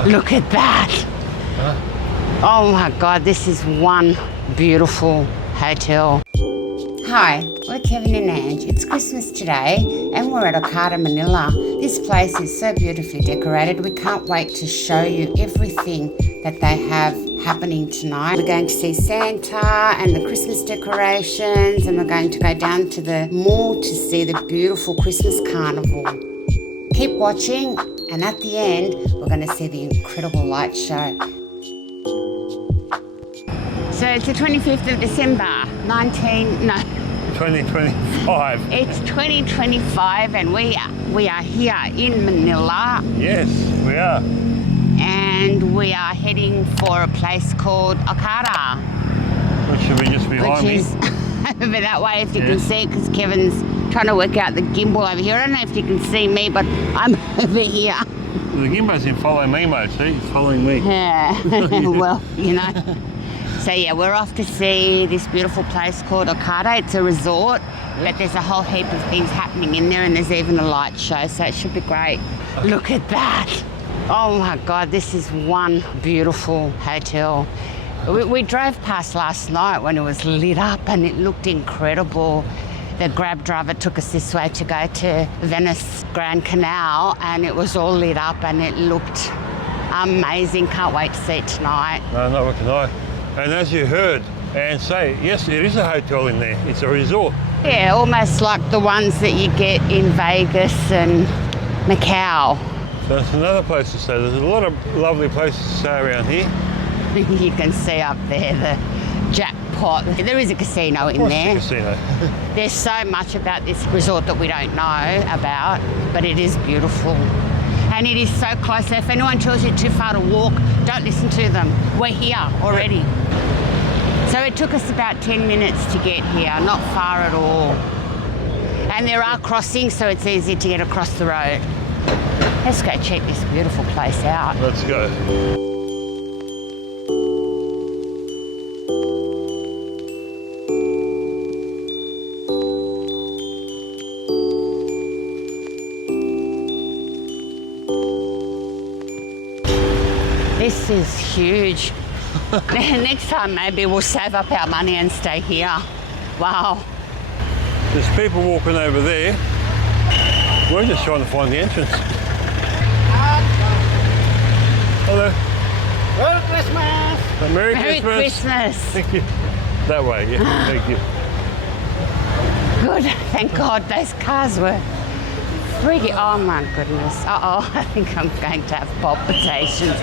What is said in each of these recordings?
Look at that. Huh? Oh my God, this is one beautiful hotel. Hi, we're Kevin and Ange. It's Christmas today and we're at Okada Manila. This place is so beautifully decorated. We can't wait to show you everything that they have happening tonight. We're going to see Santa and the Christmas decorations, and we're going to go down to the mall to see the beautiful Christmas carnival. Keep watching, and at the end, we're going to see the incredible light show. So it's the 25th of December, 2025. It's 2025 and we are here in Manila. Yes, we are. And we are heading for a place called Okada. Which should be just behind me. Which is over that way, if you can see it, because Kevin's trying to work out the gimbal over here. I don't know if you can see me, but I'm over here. The gimbal's in follow me mode, see? It's following me. Yeah, well, you know. So yeah, we're off to see this beautiful place called Okada. It's a resort, but there's a whole heap of things happening in there, and there's even a light show, so it should be great. Look at that. Oh my God, this is one beautiful hotel. We drove past last night when it was lit up and it looked incredible. The Grab driver took us this way to go to Venice Grand Canal, and it was all lit up and it looked amazing. Can't wait to see it tonight. No, not can I. And as you heard Anne say, yes, there is a hotel in there. It's a resort. Yeah, almost like the ones that you get in Vegas and Macau. So it's another place to stay. There's a lot of lovely places to stay around here. You can see up there the jackpot. There is a casino in there. Casino. There's so much about this resort that we don't know about, but it is beautiful. And it is so close. So if anyone tells you too far to walk, don't listen to them. We're here already. So it took us about 10 minutes to get here, not far at all. And there are crossings, so it's easy to get across the road. Let's go check this beautiful place out. Let's go. This is huge. Next time maybe we'll save up our money and stay here. Wow. There's people walking over there. We're just trying to find the entrance. Hello. Merry Christmas! Merry Merry Christmas. Thank you. That way, yeah. Thank you. Good. Thank God those cars were freaky. Oh my goodness. Uh-oh, I think I'm going to have palpitations.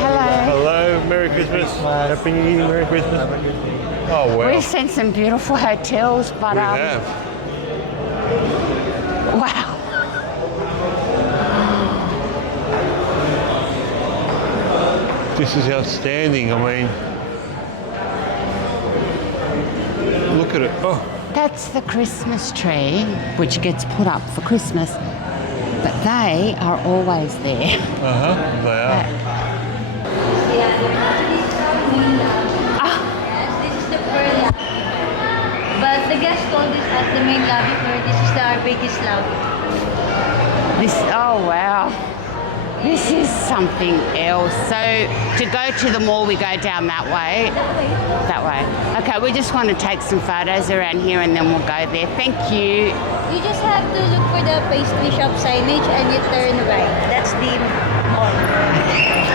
Hello. Hello. Merry Christmas. Happy New Year. Merry Christmas. Oh, wow. We've seen some beautiful hotels, but We have. wow. This is outstanding. I mean, look at it. Oh, That's the Christmas tree, which gets put up for Christmas, but they are always there. they are. This is the pearl. But the guest called this as the main lobby pearl. This is our biggest lobby. Oh wow. This is something else. So to go to the mall, we go down that way. That way. Okay, we just want to take some photos around here and then we'll go there. Thank you. You just have to look for the pastry shop signage and you turn right. That's the mall.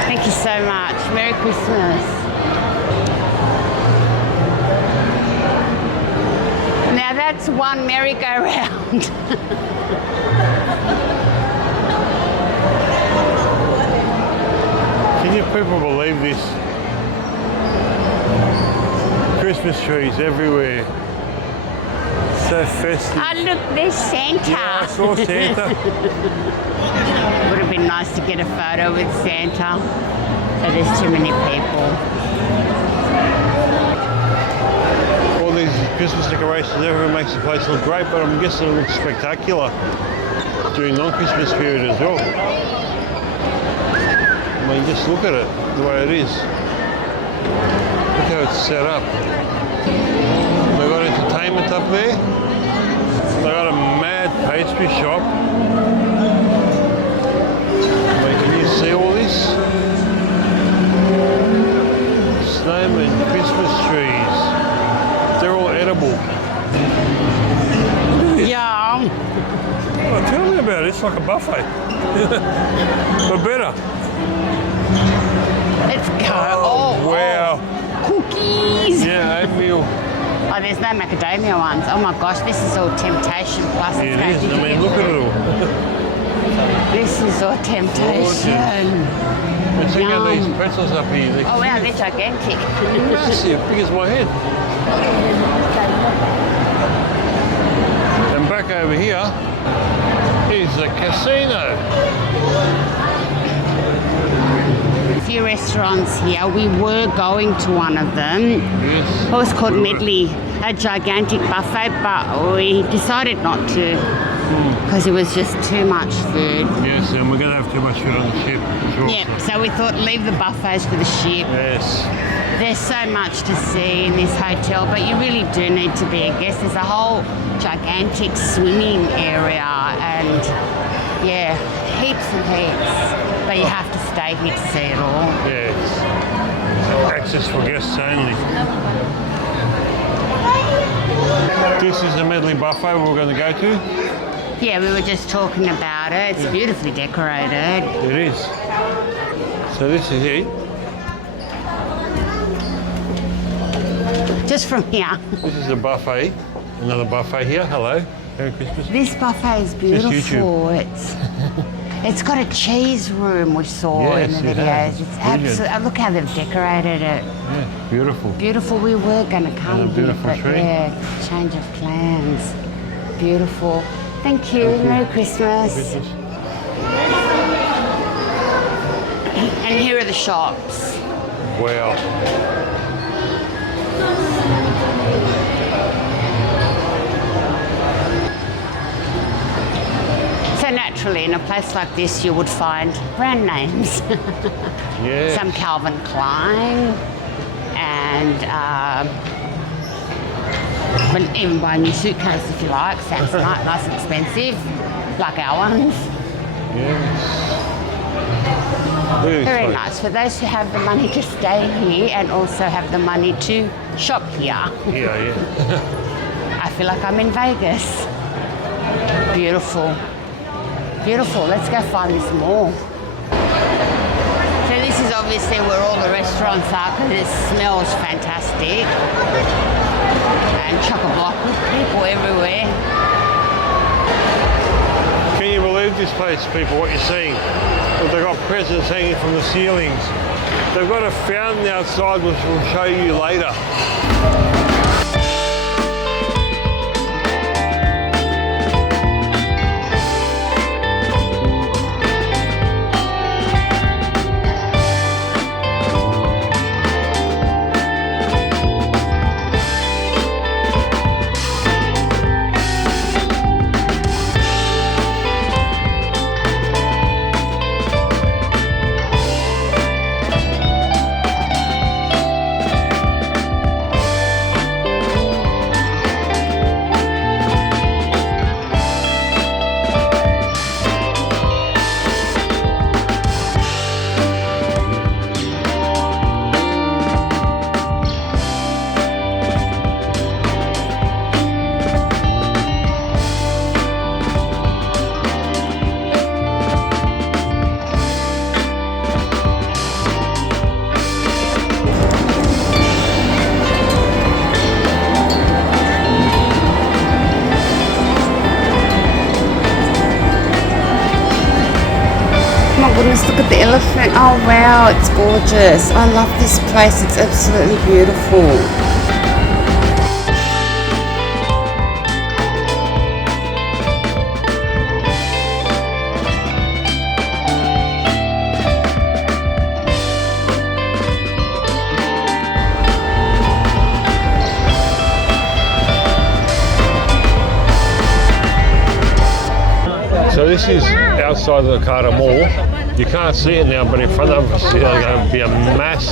Thank you so much. Merry Christmas. Now that's one merry-go-round. Can you people believe this? Christmas trees everywhere. So festive. Oh, look, there's Santa. Yeah, I saw Santa. Would have been nice to get a photo with Santa, but there's too many people. All these Christmas decorations, everyone makes the place look great, but I'm guessing it looks spectacular during non-Christmas period as well. I mean, just look at it, the way it is. Look how it's set up. They've got entertainment up there. They've got a mad pastry shop. I mean, can you see like a buffet. But better. Let's go. Oh, Wow. Cookies. Yeah, oatmeal. Oh, there's no macadamia ones. Oh my gosh, this is all temptation plus. It is. I mean, look at it all. This is all temptation. And check out these Yum. pretzels up here. They're Oh wow, they're gigantic. massive, big as my head. And back over here is the casino. A few restaurants here. We were going to one of them. Yes. It was called Medley, a gigantic buffet, but we decided not to because it was just too much food. Yes, and we're going to have too much food on the ship. Sure. Yeah, so we thought leave the buffets for the ship. Yes. There's so much to see in this hotel, but you really do need to be a guest. There's a whole gigantic swimming area and yeah, heaps and heaps. But you have to stay here to see it all. Yes. Access for guests only. This is the medley buffet we're going to go to. Yeah, we were just talking about it. It's beautifully decorated. It is. So this is it. Just from here. This is a buffet. Another buffet here. Hello. Merry Christmas. This buffet is beautiful. It's got a cheese room we saw Yes, in the it videos. has. It's Brilliant. absolutely. Look how they've decorated it. Yeah, beautiful. Beautiful. We were going to come And a here, beautiful but tree. yeah, change of plans. Beautiful. Thank you. Merry Christmas. Christmas. And here are the shops. Wow. So naturally, in a place like this, you would find brand names. Yeah. Some Calvin Klein, and but even buy a new suitcase if you like. Samsonite, nice and expensive, like our ones. Yes. Look at this Very place. nice for those who have the money to stay here and also have the money to shop here. Yeah. I feel like I'm in Vegas. Beautiful. Beautiful. Let's go find this mall. So this is obviously where all the restaurants are because it smells fantastic. And chock-a-block with people everywhere. Can you believe this place, people, what you're seeing? Look, they've got presents hanging from the ceilings. They've got a fountain outside which we'll show you later. Oh my goodness, look at the elephant. Oh wow, it's gorgeous. I love this place. It's absolutely beautiful. So this is outside the Okada Mall. You can't see it now, but in front of us there's going to be a massive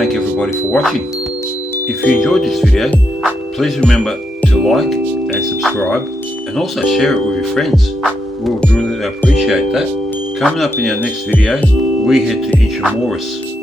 thank everybody for watching. If you enjoyed this video, please remember to like and subscribe, and also share it with your friends. We would really appreciate that. Coming up in our next video, we head to 𝐬𝐮𝐬𝐫𝐿𝐫𝐢𝐻𝐿𝐵𝐻.